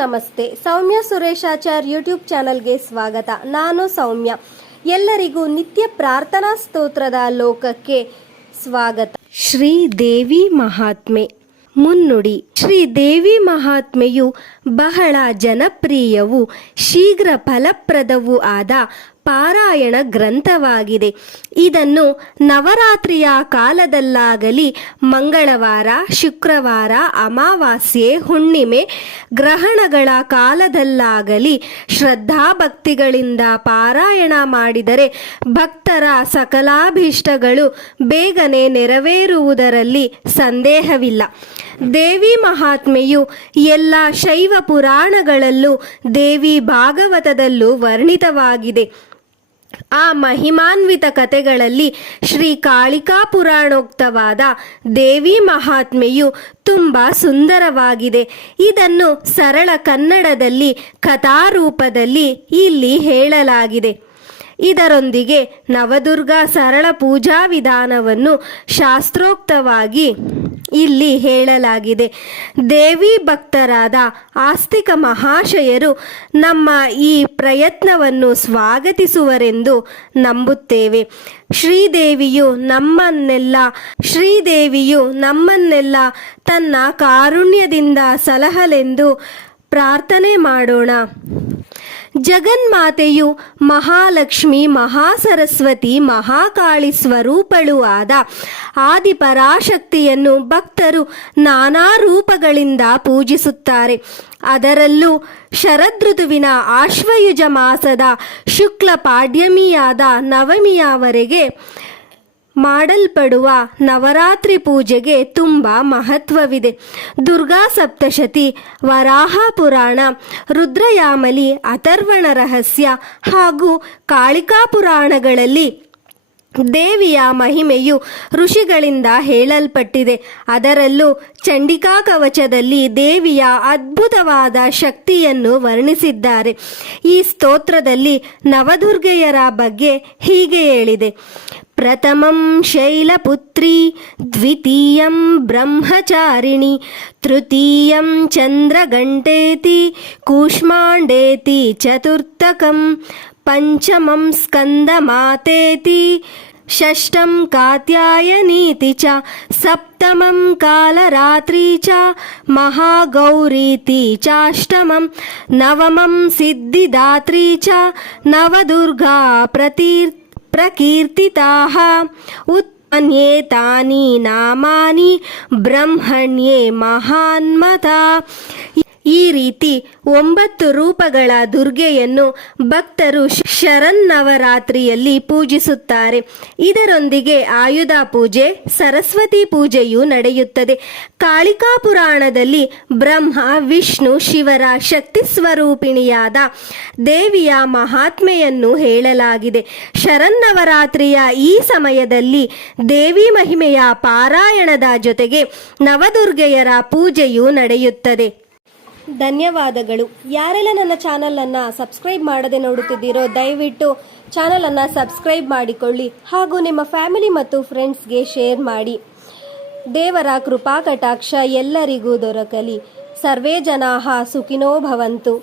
ನಮಸ್ತೆ. ಸೌಮ್ಯ ಸುರೇಶಾಚಾರ್ ಯೂಟ್ಯೂಬ್ ಚಾನಲ್ಗೆ ಸ್ವಾಗತ. ನಾನು ಸೌಮ್ಯ. ಎಲ್ಲರಿಗೂ ನಿತ್ಯ ಪ್ರಾರ್ಥನಾ ಸ್ತೋತ್ರದ ಲೋಕಕ್ಕೆ ಸ್ವಾಗತ. ಶ್ರೀ ದೇವಿ ಮಹಾತ್ಮೆ. ಮುನ್ನುಡಿ. ಶ್ರೀ ದೇವಿ ಮಹಾತ್ಮೆಯು ಬಹಳ ಜನಪ್ರಿಯವೂ ಶೀಘ್ರ ಫಲಪ್ರದವೂ ಆದ ಪಾರಾಯಣ ಗ್ರಂಥವಾಗಿದೆ. ಇದನ್ನು ನವರಾತ್ರಿಯ ಕಾಲದಲ್ಲಾಗಲಿ, ಮಂಗಳವಾರ, ಶುಕ್ರವಾರ, ಅಮಾವಾಸ್ಯೆ, ಹುಣ್ಣಿಮೆ, ಗ್ರಹಣಗಳ ಕಾಲದಲ್ಲಾಗಲಿ ಶ್ರದ್ಧಾಭಕ್ತಿಗಳಿಂದ ಪಾರಾಯಣ ಮಾಡಿದರೆ ಭಕ್ತರ ಸಕಲಾಭೀಷ್ಟಗಳು ಬೇಗನೆ ನೆರವೇರುವುದರಲ್ಲಿ ಸಂದೇಹವಿಲ್ಲ. ದೇವಿ ಮಹಾತ್ಮೆಯು ಎಲ್ಲ ಶೈವ ಪುರಾಣಗಳಲ್ಲೂ ದೇವಿ ಭಾಗವತದಲ್ಲೂ ವರ್ಣಿತವಾಗಿದೆ. ಆ ಮಹಿಮಾನ್ವಿತ ಕಥೆಗಳಲ್ಲಿ ಶ್ರೀ ಕಾಳಿಕಾ ಪುರಾಣೋಕ್ತವಾದ ದೇವಿ ಮಹಾತ್ಮೆಯು ತುಂಬ ಸುಂದರವಾಗಿದೆ. ಇದನ್ನು ಸರಳ ಕನ್ನಡದಲ್ಲಿ ಕಥಾರೂಪದಲ್ಲಿ ಇಲ್ಲಿ ಹೇಳಲಾಗಿದೆ. ಇದರೊಂದಿಗೆ ನವದುರ್ಗಾ ಸರಳ ಪೂಜಾ ವಿಧಾನವನ್ನು ಶಾಸ್ತ್ರೋಕ್ತವಾಗಿ ಇಲ್ಲಿ ಹೇಳಲಾಗಿದೆ. ದೇವಿ ಭಕ್ತರಾದ ಆಸ್ತಿಕ ಮಹಾಶಯರು ನಮ್ಮ ಈ ಪ್ರಯತ್ನವನ್ನು ಸ್ವಾಗತಿಸುವರೆಂದು ನಂಬುತ್ತೇವೆ. ಶ್ರೀದೇವಿಯು ನಮ್ಮನ್ನೆಲ್ಲ ತನ್ನ ಕಾರುಣ್ಯದಿಂದ ಸಲಹಲೆಂದು ಪ್ರಾರ್ಥನೆ ಮಾಡೋಣ. ಜಗನ್ಮಾತೆಯು ಮಹಾಲಕ್ಷ್ಮಿ, ಮಹಾಸರಸ್ವತಿ, ಮಹಾಕಾಳಿ ಸ್ವರೂಪಳೂ ಆದ ಆದಿಪರಾಶಕ್ತಿಯನ್ನು ಭಕ್ತರು ನಾನಾ ರೂಪಗಳಿಂದ ಪೂಜಿಸುತ್ತಾರೆ. ಅದರಲ್ಲೂ ಶರದೃತುವಿನ ಆಶ್ವಯುಜ ಮಾಸದ ಶುಕ್ಲ ಪಾಡ್ಯಮಿಯಾದ ನವಮಿಯವರೆಗೆ ಮಾಡಲ್ಪಡುವ ನವರಾತ್ರಿ ಪೂಜೆಗೆ ತುಂಬ ಮಹತ್ವವಿದೆ. ದುರ್ಗಾ ಸಪ್ತಶತಿ, ವರಾಹ ಪುರಾಣ, ರುದ್ರಯಾಮಲಿ, ಅಥರ್ವಣ ರಹಸ್ಯ ಹಾಗೂ ಕಾಳಿಕಾ ಪುರಾಣಗಳಲ್ಲಿ ದೇವಿಯ ಮಹಿಮೆಯು ಋಷಿಗಳಿಂದ ಹೇಳಲ್ಪಟ್ಟಿದೆ. ಅದರಲ್ಲೂ ಚಂಡಿಕಾ ಕವಚದಲ್ಲಿ ದೇವಿಯ ಅದ್ಭುತವಾದ ಶಕ್ತಿಯನ್ನು ವರ್ಣಿಸಿದ್ದಾರೆ. ಈ ಸ್ತೋತ್ರದಲ್ಲಿ ನವದುರ್ಗೆಯರ ಬಗ್ಗೆ ಹೀಗೆ ಹೇಳಿದೆ. ಪ್ರಥಮಂ ಶೈಲಪುತ್ರಿ, ದ್ವಿತೀಯಂ ಬ್ರಹ್ಮಚಾರಿಣಿ, ತೃತೀಯಂ ಚಂದ್ರಗಂಟೇತಿ, ಕೂಷ್ಮಾಂಡೇತಿ, ಚತುರ್ಥಕಂ ಪಂಚಮಂ ಸ್ಕಂದಮಾತೇತಿ, ಷಷ್ಠಂ ಕಾತ್ಯಾಯನೀತಿ ಚ, ಸಪ್ತಮಂ ಕಾಲರಾತ್ರಿ ಚ, ಮಹಾಗೌರೀತಿ ಚಾಷ್ಟಮಂ, ನವಮಂ ಸಿದ್ಧಿದಾತ್ರಿ ಚ, ನವದುರ್ಗಾ ಪ್ರಕೀರ್ತಿತಾಃ. ಉತ್ಪನ್ಯೇತಾನಿ ನಾಮಾನಿ ಬ್ರಹ್ಮಣ್ಯೇ ಮಹಾನ್ಮತಾ. ಈ ರೀತಿ 9 ರೂಪಗಳ ದುರ್ಗೆಯನ್ನು ಭಕ್ತರು ಶರನ್ನವರಾತ್ರಿಯಲ್ಲಿ ಪೂಜಿಸುತ್ತಾರೆ. ಇದರೊಂದಿಗೆ ಆಯುಧ ಪೂಜೆ, ಸರಸ್ವತಿ ಪೂಜೆಯೂ ನಡೆಯುತ್ತದೆ. ಕಾಳಿಕಾ ಪುರಾಣದಲ್ಲಿ ಬ್ರಹ್ಮ, ವಿಷ್ಣು, ಶಿವರ ಶಕ್ತಿ ಸ್ವರೂಪಿಣಿಯಾದ ದೇವಿಯ ಮಹಾತ್ಮೆಯನ್ನು ಹೇಳಲಾಗಿದೆ. ಶರನ್ನವರಾತ್ರಿಯ ಈ ಸಮಯದಲ್ಲಿ ದೇವಿ ಮಹಿಮೆಯ ಪಾರಾಯಣದ ಜೊತೆಗೆ ನವದುರ್ಗೆಯರ ಪೂಜೆಯೂ ನಡೆಯುತ್ತದೆ. ಧನ್ಯವಾದಗಳು. ಯಾರೆಲ್ಲ ನನ್ನ ಚಾನಲನ್ನು ಸಬ್ಸ್ಕ್ರೈಬ್ ಮಾಡದೆ ನೋಡುತ್ತಿದ್ದೀರೋ ದಯವಿಟ್ಟು ಚಾನಲನ್ನು ಸಬ್ಸ್ಕ್ರೈಬ್ ಮಾಡಿಕೊಳ್ಳಿ ಹಾಗೂ ನಿಮ್ಮ ಫ್ಯಾಮಿಲಿ ಮತ್ತು ಫ್ರೆಂಡ್ಸ್ಗೆ ಶೇರ್ ಮಾಡಿ. ದೇವರ ಕೃಪಾ ಕಟಾಕ್ಷ ಎಲ್ಲರಿಗೂ ದೊರಕಲಿ. ಸರ್ವೇ ಜನಾಃ ಸುಖಿನೋ ಭವಂತು.